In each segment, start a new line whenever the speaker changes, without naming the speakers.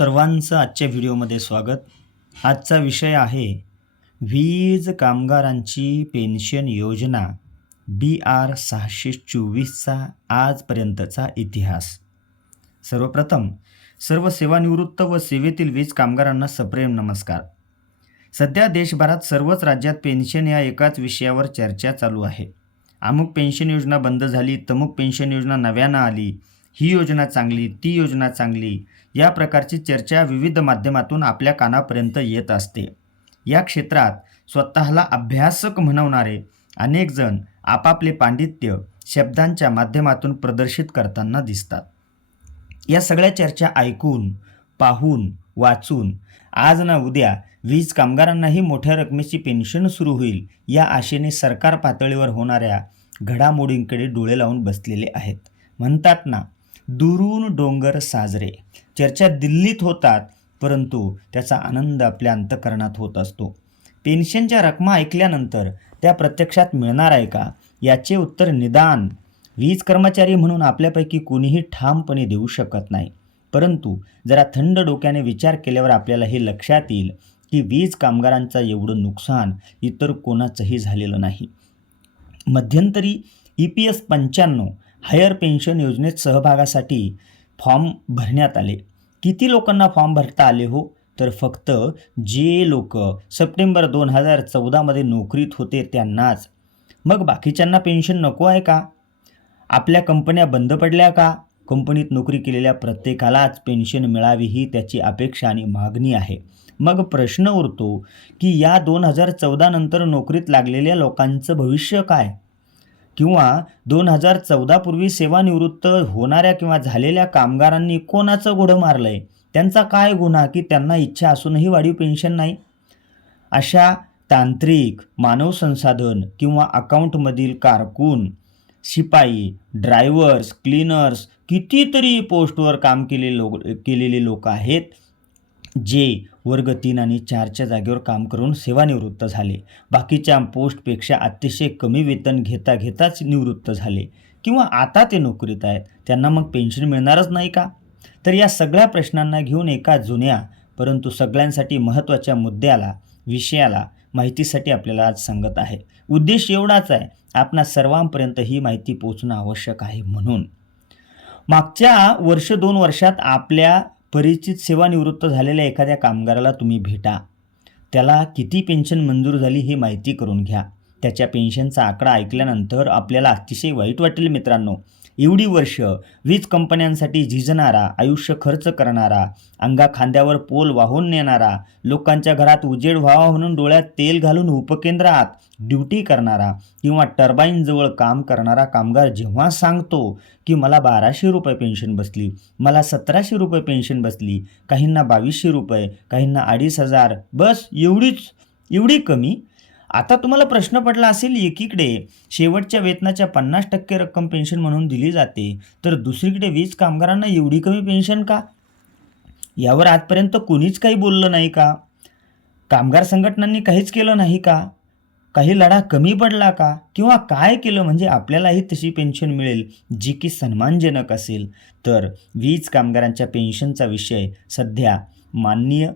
सर्वांचं आजच्या व्हिडिओमध्ये स्वागत. आजचा विषय आहे वीज कामगारांची पेन्शन योजना बी आर सहाशे चोवीसचा आजपर्यंतचा इतिहास. सर्वप्रथम सर्व सेवानिवृत्त व सेवेतील वीज कामगारांना सप्रेम नमस्कार. सध्या देशभरात सर्वच राज्यात पेन्शन या एकाच विषयावर चर्चा चालू आहे. अमुक पेन्शन योजना बंद झाली तमुक पेन्शन योजना नव्यानं आली ही योजना चांगली ती योजना चांगली या प्रकारची चर्चा विविध माध्यमातून आपल्या कानापर्यंत येत असते. या क्षेत्रात स्वतःला अभ्यासक म्हणवणारे अनेकजण आपापले पांडित्य शब्दांच्या माध्यमातून प्रदर्शित करताना दिसतात. या सगळ्या चर्चा ऐकून पाहून वाचून आज ना उद्या वीज कामगारांनाही मोठ्या रकमेची पेन्शन सुरू होईल या आशेने सरकार पातळीवर होणाऱ्या घडामोडींकडे डोळे लावून बसलेले आहेत. म्हणतात ना दुरून डोंगर साजरे. चर्चा दिल्लीत होतात परंतु त्याचा आनंद आपल्या अंतकरणात होत असतो. पेन्शनच्या रकमा ऐकल्यानंतर त्या प्रत्यक्षात मिळणार आहे का? याचे उत्तर निदान वीज कर्मचारी म्हणून आपल्यापैकी कोणीही ठामपणे देऊ शकत नाही. परंतु जरा थंड डोक्याने विचार केल्यावर आपल्याला हे लक्षात येईल की वीज कामगारांचं एवढं नुकसान इतर कोणाचंही झालेलं नाही. मध्यंतरी ई पी एस पंच्याण्णव हायर पेन्शन योजनेत सहभागासाठी फॉर्म भरण्यात आले. किती लोकांना फॉर्म भरता आले हो? तर फक्त जे लोक सप्टेंबर दोन हजार चौदामध्ये नोकरीत होते त्यांनाच. मग बाकीच्यांना पेन्शन नको आहे का? आपल्या कंपन्या बंद पडल्या का? कंपनीत नोकरी केलेल्या प्रत्येकालाच पेन्शन मिळावी ही त्याची अपेक्षा आणि मागणी आहे. मग प्रश्न उरतो की या दोन हजार चौदानंतर नोकरीत लागलेल्या लोकांचं भविष्य काय? किंवा दोन हजार चौदापूर्वी सेवानिवृत्त होणाऱ्या किंवा झालेल्या कामगारांनी कोणाचं घोडं मारलं आहे त्यांचा काय गुन्हा की त्यांना इच्छा असूनही वाढीव पेन्शन नाही? अशा तांत्रिक मानव संसाधन किंवा अकाउंटमधील कारकून शिपाई ड्रायव्हर्स क्लीनर्स कितीतरी पोस्टवर काम केलेले लोक केलेले लोक आहेत. जे वर्ग तीन आणि चारच्या जागेवर काम करून सेवानिवृत्त झाले. बाकीच्या पोस्टपेक्षा अतिशय कमी वेतन घेता घेताच निवृत्त झाले. किंवा आता ते नोकरीत आहेत. त्यांना मग पेन्शन मिळणारच नाही का? तर या सगळ्या प्रश्नांना घेऊन एका जुन्या परंतु सगळ्यांसाठी महत्त्वाच्या मुद्द्याला विषयाला माहितीसाठी आपल्याला आज सांगत आहे. उद्देश एवढाच आहे. आपणा सर्वांपर्यंत ही माहिती पोचणं आवश्यक आहे म्हणून. मागच्या वर्ष दोन वर्षात आपल्या परिचित सेवानिवृत्त झालेल्या एखाद्या कामगाराला तुम्ही भेटा. त्याला किती पेन्शन मंजूर झाली हे माहिती करून घ्या. त्याच्या पेन्शनचा आकडा ऐकल्यानंतर आपल्याला अतिशय वाईट वाटेल मित्रांनो. एवढी वर्ष वीज कंपन्यांसाठी झिजणारा आयुष्य खर्च करणारा अंगा खांद्यावर पोल वाहून नेणारा लोकांच्या घरात उजेड व्हावा म्हणून डोळ्यात तेल घालून उपकेंद्रात ड्युटी करणारा किंवा टर्बाईनजवळ काम करणारा कामगार जेव्हा सांगतो की मला बाराशे रुपये पेन्शन बसली मला सतराशे रुपये पेन्शन बसली काहींना बावीसशे रुपये काहींना अडीच हजार बस एवढीच एवढी कमी आता तुम्हाला प्रश्न पडला असेल एकीकडे शेवटच्या वेतनाच्या पन्नास टक्के रक्कम पेन्शन म्हणून दिली जाते तर दुसरीकडे वीज कामगारांना एवढी कमी पेन्शन का? यावर आजपर्यंत कोणीच काही बोललं नाही का? कामगार संघटनांनी काहीच केलं नाही का? काही लढा कमी पडला का? किंवा काय केलं म्हणजे आपल्यालाही तशी पेन्शन मिळेल जी की सन्मानजनक असेल? तर वीज कामगारांच्या पेन्शनचा विषय सध्या माननीय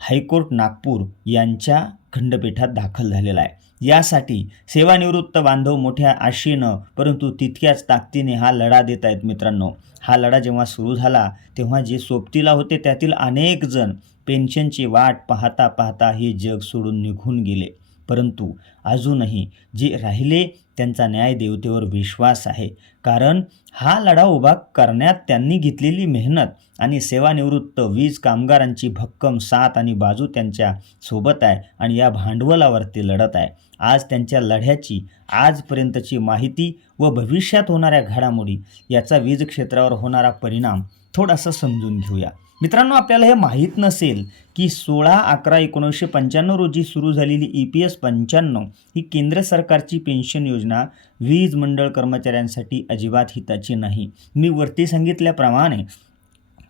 हायकोर्ट नागपूर यांच्या खंडपीठात दाखल झालेला आहे. यासाठी सेवानिवृत्त बांधव मोठ्या आशेनं परंतु तितक्याच ताकदीने हा लढा देत आहेत मित्रांनो. हा लढा जेव्हा सुरू झाला तेव्हा जे सोबतीला होते त्यातील अनेक जण पेन्शनची वाट पाहता पाहता हे जग सोडून निघून गेले. परंतु अजूनही जे राहिले त्यांचा न्याय देवतेवर विश्वास आहे. कारण हा लढा उभा करण्यात त्यांनी घेतलेली मेहनत आणि सेवानिवृत्त वीज कामगारांची भक्कम साथ आणि बाजू त्यांच्यासोबत आहे आणि या भांडवलावर ते लढत आहे. आज त्यांच्या लढ्याची आजपर्यंतची माहिती व भविष्यात होणाऱ्या घडामोडी याचा वीज क्षेत्रावर होणारा परिणाम थोडासा समजून घेऊया. मित्रांनो आपल्याला हे माहीत नसेल की सोळा अकरा एकोणीसशे पंच्याण्णव रोजी सुरू झालेली ई पी एस पंच्याण्णव ही केंद्र सरकारची पेन्शन योजना वीज मंडळ कर्मचाऱ्यांसाठी अजिबात हिताची नाही. मी वरती सांगितल्याप्रमाणे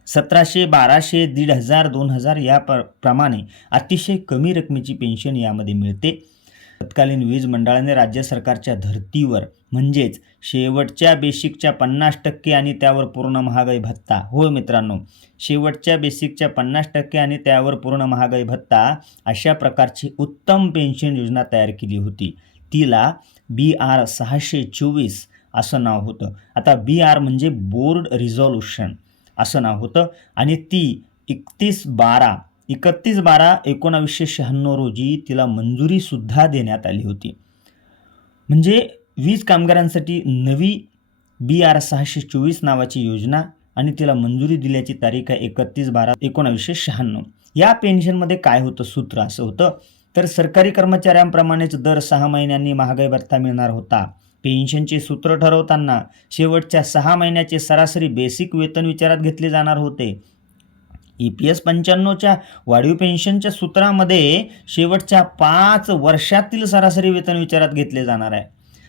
सतराशे बाराशे दीड हजार दोन हजार या प्र प्रमाणे अतिशय कमी रकमेची पेन्शन यामध्ये मिळते. तत्कालीन वीज मंडळाने राज्य सरकारच्या धर्तीवर म्हणजेच शेवटच्या बेसिकच्या पन्नास टक्के आणि त्यावर पूर्ण महागाई भत्ता. होय मित्रांनो शेवटच्या बेसिकच्या पन्नास टक्के आणि त्यावर पूर्ण महागाई भत्ता अशा प्रकारची उत्तम पेन्शन योजना तयार केली होती. तिला बी आर सहाशे चोवीस असं नाव होतं. आता बी आर म्हणजे बोर्ड रिझॉल्युशन असं नाव होतं आणि ती एकतीस बारा एकतीस बारा एकोणावीसशे शहाण्णव रोजी तिला मंजुरीसुद्धा देण्यात आली होती. म्हणजे वीज कामगारांसाठी नवी बी आर सहाशे चोवीस नावाची योजना आणि तिला मंजुरी दिल्याची तारीख आहे एकतीस बारा एकोणावीसशे शहाण्णव. या पेन्शनमध्ये काय होतं सूत्र असं होतं? तर सरकारी कर्मचाऱ्यांप्रमाणेच दर सहा महिन्यांनी महागाई भत्ता मिळणार होता. पेन्शनचे सूत्र ठरवताना शेवटच्या सहा महिन्याचे सरासरी बेसिक वेतन विचारात घेतले जाणार होते. ई पी एस पंच्याण्णवच्या वाढीव पेन्शनच्या सूत्रामध्ये शेवटच्या पाच वर्षातील सरासरी वेतन विचारात घेतले जाणार आहे.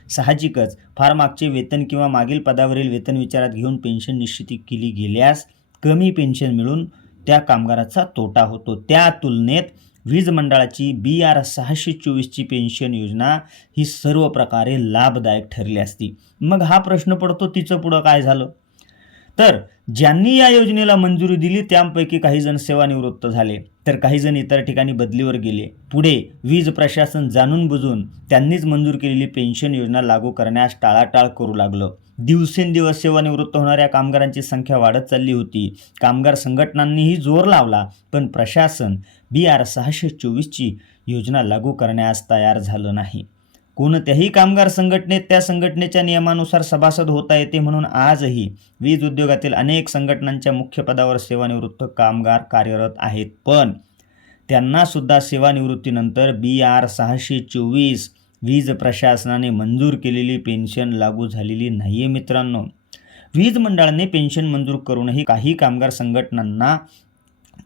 साहजिकच फार मागचे वेतन किंवा मागील पदावरील वेतन विचारात घेऊन पेन्शन निश्चिती केली गेल्यास कमी पेन्शन मिळून त्या कामगाराचा तोटा होतो. त्या तुलनेत वीज मंडळाची बी आर सहाशे चोवीसची पेन्शन योजना ही सर्व प्रकारे लाभदायक ठरली असती. मग हा प्रश्न पडतो तिचं पुढं काय झालं? तर ज्यांनी या योजनेला मंजुरी दिली त्यापैकी काही जण सेवानिवृत्त झाले. तर काही जण इतर ठिकाणी बदलीवर गेले. पुढे वीज प्रशासन जाणून बुजून त्यांनीच मंजूर केलेली पेन्शन योजना लागू करण्यास टाळाटाळ करू लागलं. दिवसेंदिवस सेवानिवृत्त होणाऱ्या कामगारांची संख्या वाढत चालली होती. कामगार संघटनांनीही जोर लावला पण प्रशासन बी आर सहाशे चोवीसची योजना लागू करण्यास तयार झालं नाही. कोणत्याही कामगार संघटनेत त्या संघटनेच्या नियमानुसार सभासद होता येते म्हणून आजही वीज उद्योगातील अनेक संघटनांच्या मुख्य पदावर सेवानिवृत्त कामगार कार्यरत आहेत. पण त्यांना सुद्धा सेवानिवृत्तीनंतर बी आर सहाशे चोवीस वीज प्रशासनाने मंजूर केलेली पेन्शन लागू झालेली नाही आहे मित्रांनो. वीज मंडळाने पेन्शन मंजूर करूनही काही कामगार संघटनांना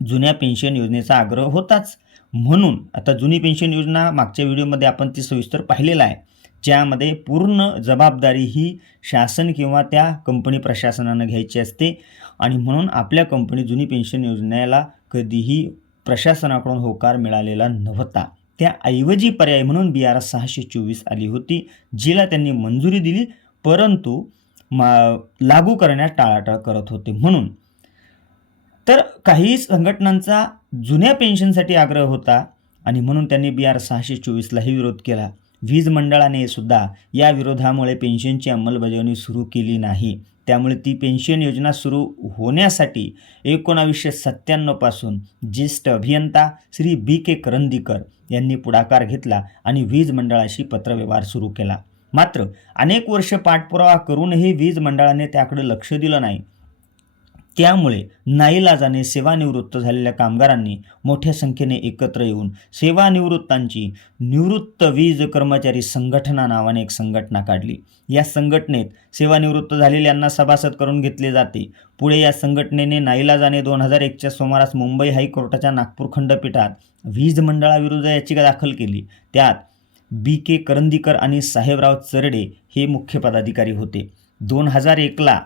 जुन्या पेन्शन योजनेचा आग्रह होताच. म्हणून आता जुनी पेन्शन योजना मागच्या व्हिडिओमध्ये आपण ती सविस्तर पाहिलेलं आहे. ज्यामध्ये पूर्ण जबाबदारी ही शासन किंवा त्या कंपनी प्रशासनानं घ्यायची असते. आणि म्हणून आपल्या कंपनी जुनी पेन्शन योजनेला कधीही प्रशासनाकडून होकार मिळालेला नव्हता. त्याऐवजी पर्याय म्हणून बी आर सहाशे चोवीस आली होती जिला त्यांनी मंजुरी दिली परंतु मा लागू करण्यास टाळाटाळ करत होते. म्हणून तर काही संघटनांचा जुन्या पेन्शनसाठी आग्रह होता आणि म्हणून त्यांनी बी आर सहाशे चोवीसलाही विरोध केला. वीज मंडळाने सुद्धा या विरोधामुळे पेन्शनची अंमलबजावणी सुरू केली नाही. त्यामुळे ती पेन्शन योजना सुरू होण्यासाठी एकोणावीसशे सत्त्याण्णवपासून ज्येष्ठ अभियंता श्री बी के करंदीकर यांनी पुढाकार घेतला आणि वीज मंडळाशी पत्रव्यवहार सुरू केला. मात्र अनेक वर्ष पाठपुरावा करूनही वीज मंडळाने त्याकडे लक्ष दिलं नाही. त्यामुळे नाईलाजाने सेवानिवृत्त झालेल्या कामगारांनी मोठ्या संख्येने एकत्र येऊन सेवानिवृत्तांची निवृत्त वीज कर्मचारी संघटना नावाने एक संघटना काढली. या संघटनेत सेवानिवृत्त झालेल्यांना सभासद करून घेतले जाते. पुढे या संघटनेने नाईलाजाने दोन हजार एकच्या सुमारास मुंबई हायकोर्टाच्या नागपूर खंडपीठात वीज मंडळाविरुद्ध याचिका दाखल केली. त्यात बी के करंदीकर आणि साहेबराव चरडे हे मुख्य पदाधिकारी होते. दोन हजार एकला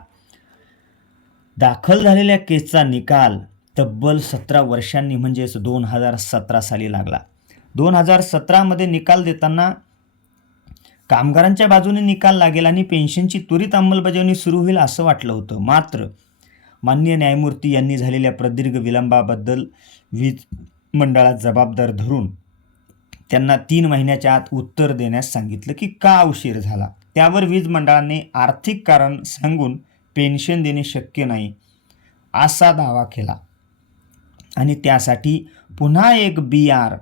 दाखल झालेल्या केसचा निकाल तब्बल सतरा वर्षांनी म्हणजेच दोन हजार सतरा साली लागला. दोन हजार सतरामध्ये निकाल देताना कामगारांच्या बाजूने निकाल लागेल आणि पेन्शनची त्वरित अंमलबजावणी सुरू होईल असं वाटलं होतं. मात्र मान्य न्यायमूर्ती यांनी झालेल्या प्रदीर्घ विलंबाबद्दल वीज मंडळात जबाबदार धरून त्यांना तीन महिन्याच्या आत उत्तर देण्यास सांगितलं की का उशीर झाला. त्यावर वीज मंडळाने आर्थिक कारण सांगून पेन्शन देणे शक्य नाही असा दावा केला. आणि त्यासाठी पुन्हा एक बी आर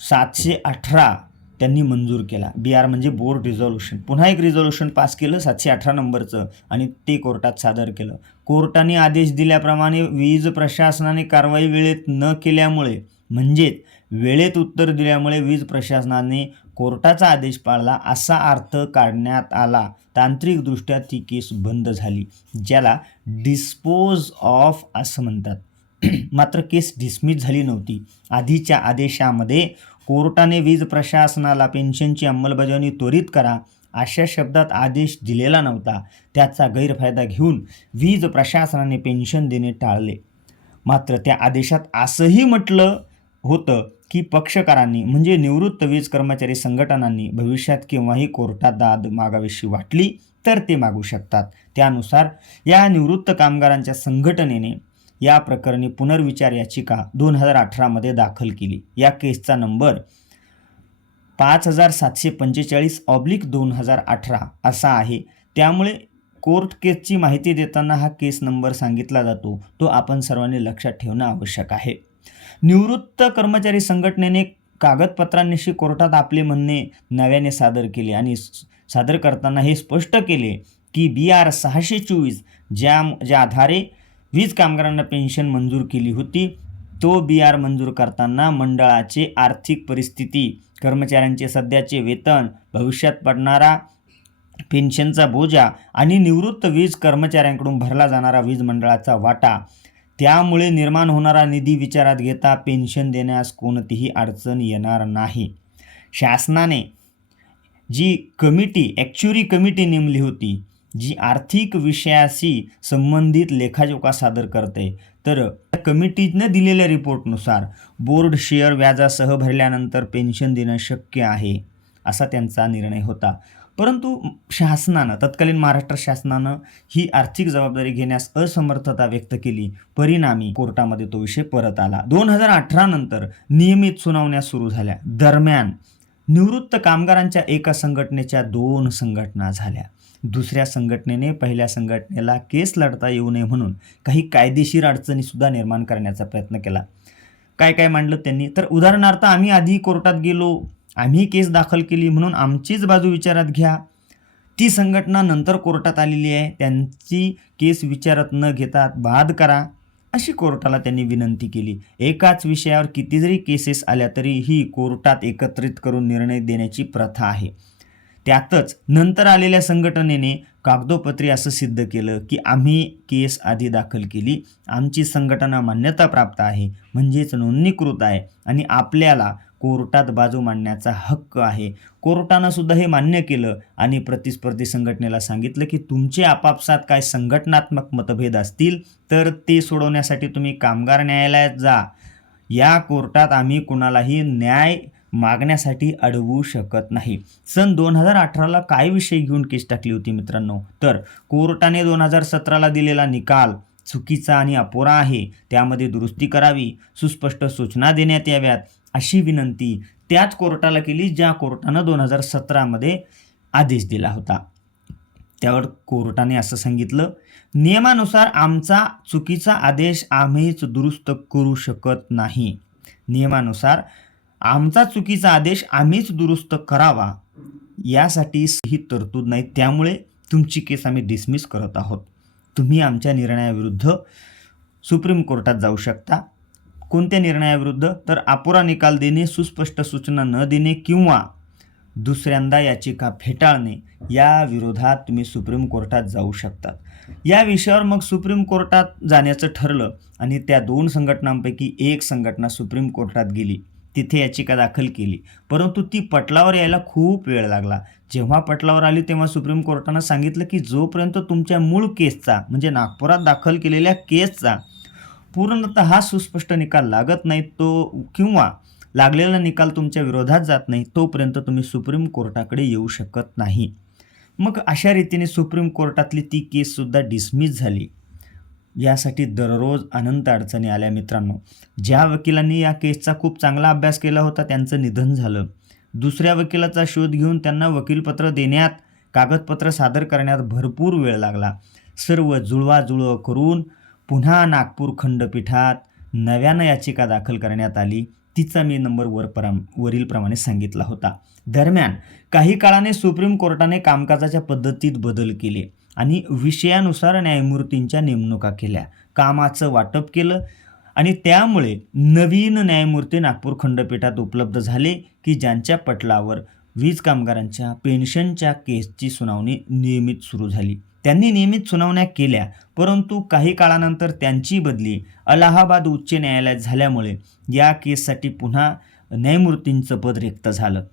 सातशे अठरा त्यांनी मंजूर केला. बी आर म्हणजे बोर्ड रिझॉल्युशन. पुन्हा एक रिझॉल्युशन पास केलं सातशे अठरा नंबरचं. आणि ते कोर्टात सादर केलं. कोर्टाने आदेश दिल्याप्रमाणे वीज प्रशासनाने कारवाई वेळेत न केल्यामुळे म्हणजेच वेळेत उत्तर दिल्यामुळे वीज प्रशासनाने कोर्टाचा आदेश पाळला असा अर्थ काढण्यात आला. तांत्रिकदृष्ट्या ती केस बंद झाली ज्याला डिस्पोज ऑफ असं म्हणतात. मात्र केस डिस्मिस झाली नव्हती. आधीच्या आदेशामध्ये कोर्टाने वीज प्रशासनाला पेन्शनची अंमलबजावणी त्वरित करा अशा शब्दात आदेश दिलेला नव्हता. त्याचा गैरफायदा घेऊन वीज प्रशासनाने पेन्शन देणे टाळले. मात्र त्या आदेशात असंही म्हटलं होतं की पक्षकारांनी म्हणजे निवृत्त वीज कर्मचारी संघटनांनी भविष्यात केव्हाही कोर्टात दाद मागावीशी वाटली तर ते मागू शकतात. त्यानुसार या निवृत्त कामगारांच्या संघटनेने या प्रकरणी पुनर्विचार याचिका दोन हजार अठरामध्ये दाखल केली. या केसचा नंबर पाच हजार सातशे पंचेचाळीस ऑब्लिक दोन हजार अठरा असा आहे. त्यामुळे कोर्ट केसची माहिती देताना हा केस नंबर सांगितला जातो तो आपण सर्वांनी लक्षात ठेवणं आवश्यक आहे. निवृत्त कर्मचारी संघटनेने कागदपत्रांनिशी कोर्टात आपले म्हणणे नव्याने सादर केले आणि सादर करताना हे स्पष्ट केले की बी आर सहाशे चोवीस ज्या ज्या आधारे वीज कामगारांना पेन्शन मंजूर केली होती तो बी आर मंजूर करताना मंडळाचे आर्थिक परिस्थिती कर्मचाऱ्यांचे सध्याचे वेतन भविष्यात पडणारा पेन्शनचा बोजा आणि निवृत्त वीज कर्मचाऱ्यांकडून भरला जाणारा वीज मंडळाचा वाटा त्यामुळे निर्माण होणारा निधी विचारात घेता पेन्शन देण्यास कोणतीही अडचण येणार नाही. शासनाने जी कमिटी ॲक्च्युरी कमिटी नेमली होती जी आर्थिक विषयाशी संबंधित लेखाजोखा सादर करते तर त्या कमिटीनं दिलेल्या रिपोर्टनुसार बोर्ड शेअर व्याजासह भरल्यानंतर पेन्शन देणं शक्य आहे असा त्यांचा निर्णय होता. परंतु शासनानं तत्कालीन महाराष्ट्र शासनानं ही आर्थिक जबाबदारी घेण्यास असमर्थता व्यक्त केली. परिणामी कोर्टामध्ये तो विषय परत आला. दोन हजार अठरा नंतर नियमित सुनावण्या सुरू झाल्या. दरम्यान निवृत्त कामगारांच्या एका संघटनेच्या दोन संघटना झाल्या. दुसऱ्या संघटनेने पहिल्या संघटनेला केस लढता येऊ नये म्हणून काही कायदेशीर अडचणीसुद्धा निर्माण करण्याचा प्रयत्न केला. काय काय मांडलं त्यांनी? तर उदाहरणार्थ आम्ही आधी कोर्टात गेलो. आम्ही केस दाखल केली म्हणून आमचीच बाजू विचारात घ्या. ती संघटना नंतर कोर्टात आलेली आहे. त्यांची केस विचारात न घेता बाद करा. अशी कोर्टाला त्यांनी विनंती केली. एकाच विषयावर किती जरी केसेस आल्या तरी ही कोर्टात एकत्रित करून निर्णय देण्याची प्रथा आहे. त्यातच नंतर आलेल्या संघटनेने कागदोपत्री असं सिद्ध केलं की आम्ही केस आधी दाखल केली. आमची संघटना मान्यता प्राप्त आहे. म्हणजेच नोंदणीकृत आहे. आणि आपल्याला कोर्टात बाजू मांडण्याचा हक्क आहे. कोर्टानं सुद्धा हे मान्य केलं आणि प्रतिस्पर्धी संघटनेला सांगितलं की तुमचे आपापसात काय संघटनात्मक मतभेद असतील तर ते सोडवण्यासाठी तुम्ही कामगार न्यायालयात जा. या कोर्टात आम्ही कुणालाही न्याय मागण्यासाठी अडवू शकत नाही. सन दोन हजार अठराला काय विषय घेऊन केस टाकली होती मित्रांनो? तर कोर्टाने दोन हजार सतराला दिलेला निकाल चुकीचा आणि अपुरा आहे. त्यामध्ये दुरुस्ती करावी सुस्पष्ट सूचना देण्यात याव्यात. अशी विनंती त्याच कोर्टाला केली ज्या कोर्टानं दोन हजार सतरामध्ये आदेश दिला होता. त्यावर कोर्टाने असं सांगितलं नियमानुसार आमचा चुकीचा आदेश आम्हीच दुरुस्त करू शकत नाही. नियमानुसार आमचा चुकीचा आदेश आम्हीच दुरुस्त करावा. यासाठी ही तरतूद नाही. त्यामुळे तुमची केस आम्ही डिसमिस करत आहोत. तुम्ही आमच्या निर्णयाविरुद्ध सुप्रीम कोर्टात जाऊ शकता. कोणत्या निर्णयाविरुद्ध? तर अपुरा निकाल देणे सुस्पष्ट सूचना न देणे किंवा दुसऱ्यांदा याचिका फेटाळणे या विरोधात तुम्ही सुप्रीम कोर्टात जाऊ शकतात. या विषयावर मग सुप्रीम कोर्टात जाण्याचं ठरलं आणि त्या दोन संघटनांपैकी एक संघटना सुप्रीम कोर्टात गेली. तिथे याचिका दाखल केली. परंतु ती पटलावर यायला खूप वेळ लागला. जेव्हा पटलावर आली तेव्हा सुप्रीम कोर्टानं सांगितलं की जोपर्यंत तुमच्या मूळ केसचा म्हणजे नागपुरात दाखल केलेल्या केसचा पूर्णतः सुस्पष्ट निकाल लागत नाही तो किंवा लागलेला निकाल तुमच्या विरोधात जात नाही तोपर्यंत तुम्ही सुप्रीम कोर्टाकडे येऊ शकत नाही. मग अशा रीतीने सुप्रीम कोर्टातली ती केससुद्धा डिसमिस झाली. यासाठी दररोज अनंत अडचणी आल्या मित्रांनो. ज्या वकिलांनी या केसचा खूप चांगला अभ्यास केला होता त्यांचं निधन झालं. दुसऱ्या वकिलाचा शोध घेऊन त्यांना वकीलपत्र देण्यात कागदपत्र सादर करण्यात भरपूर वेळ लागला. सर्व जुळवाजुळव करून पुन्हा नागपूर खंडपीठात नव्यानं याचिका दाखल करण्यात आली. तिचा मी नंबर वर परम वरीलप्रमाणे सांगितला होता. दरम्यान काही काळाने सुप्रीम कोर्टाने कामकाजाच्या पद्धतीत बदल केले आणि विषयानुसार न्यायमूर्तींच्या नेमणुका केल्या. कामाचं वाटप केलं आणि त्यामुळे नवीन न्यायमूर्ती नागपूर खंडपीठात उपलब्ध झाले की ज्यांच्या पटलावर वीज कामगारांच्या पेन्शनच्या केसची सुनावणी नियमित सुरू झाली. त्यांनी नियमित सुनावण्या केल्या. परंतु काही काळानंतर त्यांची बदली अलाहाबाद उच्च न्यायालयात झाल्यामुळे या केससाठी पुन्हा न्यायमूर्तींचं पद रिक्त झालं.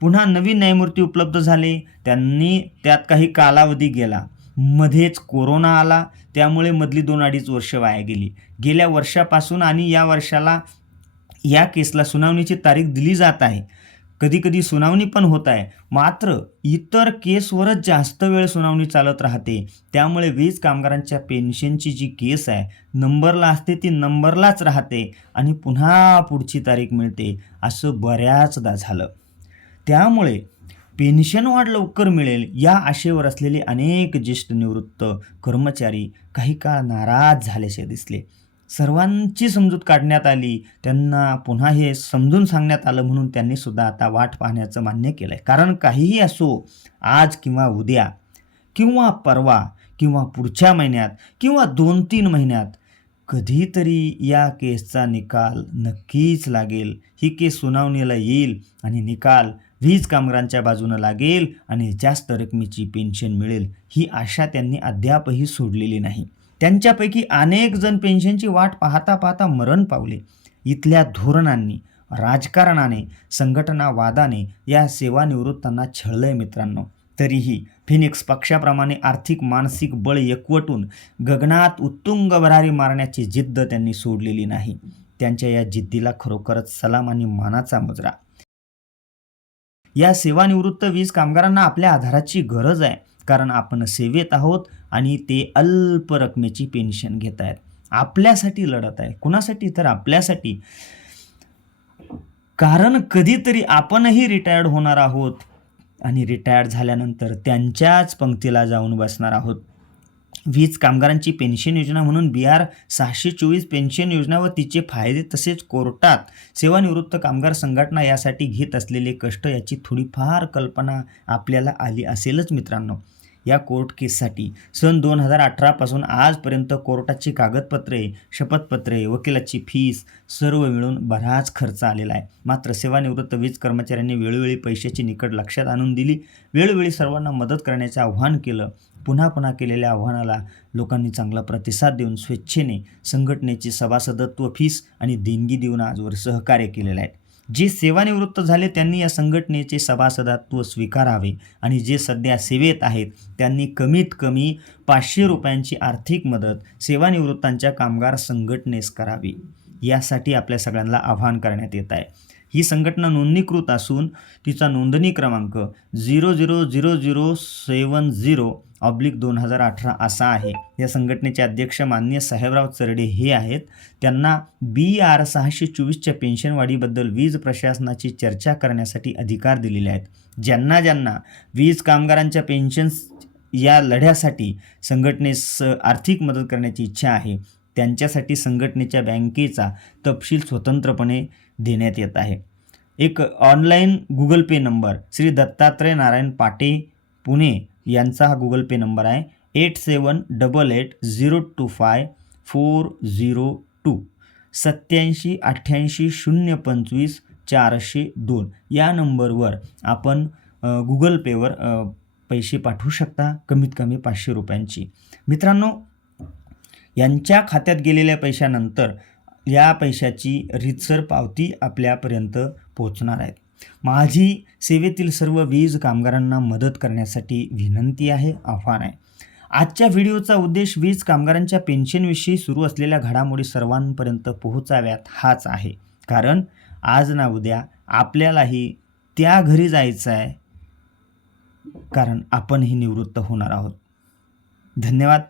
पुन्हा नवीन न्यायमूर्ती उपलब्ध झाले. त्यांनी त्यात काही कालावधी गेला. मध्येच कोरोना आला. त्यामुळे मधली दोन अडीच वर्ष वाया गेली. गेल्या वर्षापासून आणि या वर्षाला या केसला सुनावणीची तारीख दिली जात आहे. कधीकधी सुनावणी पण होत आहे. मात्र इतर केसवरच जास्त वेळ सुनावणी चालत राहते. त्यामुळे वीज कामगारांच्या पेन्शनची जी केस आहे नंबरला असते ती नंबरलाच राहते आणि पुन्हा पुढची तारीख मिळते असं बऱ्याचदा झालं. त्यामुळे पेन्शन वाढ लवकर मिळेल या आशेवर असलेले अनेक ज्येष्ठ निवृत्त कर्मचारी काही काळ नाराज झाल्याचे दिसले. सर्वांची समजूत काढण्यात आली. त्यांना पुन्हा हे समजून सांगण्यात आलं म्हणून त्यांनी सुद्धा आता वाट पाहण्याचं मान्य केलं आहे कारण काहीही असो आज किंवा उद्या किंवा परवा किंवा पुढच्या महिन्यात किंवा दोन तीन महिन्यात कधीतरी या केसचा निकाल नक्कीच लागेल. ही केस सुनावणीला येईल आणि निकाल वीज कामगारांच्या बाजूनं लागेल आणि जास्त रकमेची पेन्शन मिळेल. ही आशा त्यांनी अद्यापही सोडलेली नाही. त्यांच्यापैकी अनेक जण पेन्शनची वाट पाहता पाहता मरण पावले. इथल्या धोरणांनी राजकारणाने संघटनावादाने या सेवानिवृत्तांना छळलंय मित्रांनो. तरीही फिनिक्स पक्षाप्रमाणे आर्थिक मानसिक बळ एकवटून गगनात उत्तुंग भरारी मारण्याची जिद्द त्यांनी सोडलेली नाही. त्यांच्या या जिद्दीला खरोखरच सलाम आणि मानाचा मुजरा. या सेवानिवृत्त वीज कामगारांना आपल्या आधाराची गरज आहे. कारण आपण सेवेत आहोत आणि ते अल्प रकमेची पेन्शन घेत आहेत आपल्यासाठी लढत आहे. कुणासाठी? तर आपल्यासाठी. कारण कधीतरी आपणही रिटायर्ड होणार आहोत. आणि रिटायर्ड झाल्यानंतर त्यांच्याच पंक्तीला जाऊन बसणार आहोत. वीज कामगारांची पेन्शन योजना म्हणून बी आर सहाशे चोवीस पेन्शन योजना व तिचे फायदे तसेच कोर्टात सेवानिवृत्त कामगार संघटना यासाठी घेत असलेले कष्ट याची थोडीफार कल्पना आपल्याला आली असेलच मित्रांनो. या कोर्ट केससाठी सन दोन हजार अठरापासून आजपर्यंत कोर्टाची कागदपत्रे शपथपत्रे वकिलाची फीस सर्व मिळून बराच खर्च आलेला आहे. मात्र सेवानिवृत्त वीज कर्मचाऱ्यांनी वेळोवेळी पैशाची निकट लक्षात आणून दिली. वेळोवेळी सर्वांना मदत करण्याचे आव्हान केलं. पुन्हा पुन्हा केलेल्या आव्हानाला लोकांनी चांगला प्रतिसाद देऊन स्वेच्छेने संघटनेची सभासदत्व फीस आणि देणगी देऊन आजवर सहकार्य केलेलं आहे. जे सेवानिवृत्त झाले त्यांनी या संघटनेचे सभासदत्व स्वीकारावे आणि जे सध्या सेवेत आहेत त्यांनी कमीत कमी पाचशे रुपयांची आर्थिक मदत सेवानिवृत्तांच्या कामगार संघटनेस करावी. यासाठी आपल्या सगळ्यांना आव्हान करण्यात येत आहे. ही संघटना नोंदणीकृत असून तिचा नोंदणी क्रमांक zero zero zero zero seven zero oblique दोन हजार अठरा असा आहे. या संघटनेचे अध्यक्ष माननीय साहेबराव चरडे हे आहेत. त्यांना बी आर सहाशे चोवीसच्या पेन्शनवाढीबद्दल वीज प्रशासनाची चर्चा करण्यासाठी अधिकार दिलेले आहेत. ज्यांना ज्यांना वीज कामगारांच्या पेन्शन्स या लढ्यासाठी संघटनेस आर्थिक मदत करण्याची इच्छा आहे त्यांच्यासाठी संघटनेच्या बँकेचा तपशील स्वतंत्रपणे देण्यात येत आहे. एक online Google Pay number Shri Dattatray Narayan Pate Pune यांचा हा गुगल पे नंबर आहे. Eight seven double eight zero two five four zero two सत्याऐंशी अठ्ठ्याऐंशी शून्य पंचवीस चारशे दोन. या नंबरवर आपण गुगल पेवर पैसे पाठवू शकता कमीत कमी पाचशे रुपयांची. मित्रांनो यांच्या खात्यात गेलेल्या पैशानंतर या पैशाची रीतसर पावती आपल्यापर्यंत पोहोचणार आहेत माझी सेवेतील सर्व वीज कामगारांना मदत करण्यासाठी विनंती आहे आव्हान आहे. आजच्या व्हिडिओचा उद्देश वीज कामगारांच्या पेन्शनविषयी सुरू असलेल्या घडामोडी सर्वांपर्यंत पोहोचाव्यात हाच आहे. कारण आज ना उद्या आपल्यालाही त्या घरी जायचं आहे. कारण आपणही निवृत्त होणार आहोत. धन्यवाद.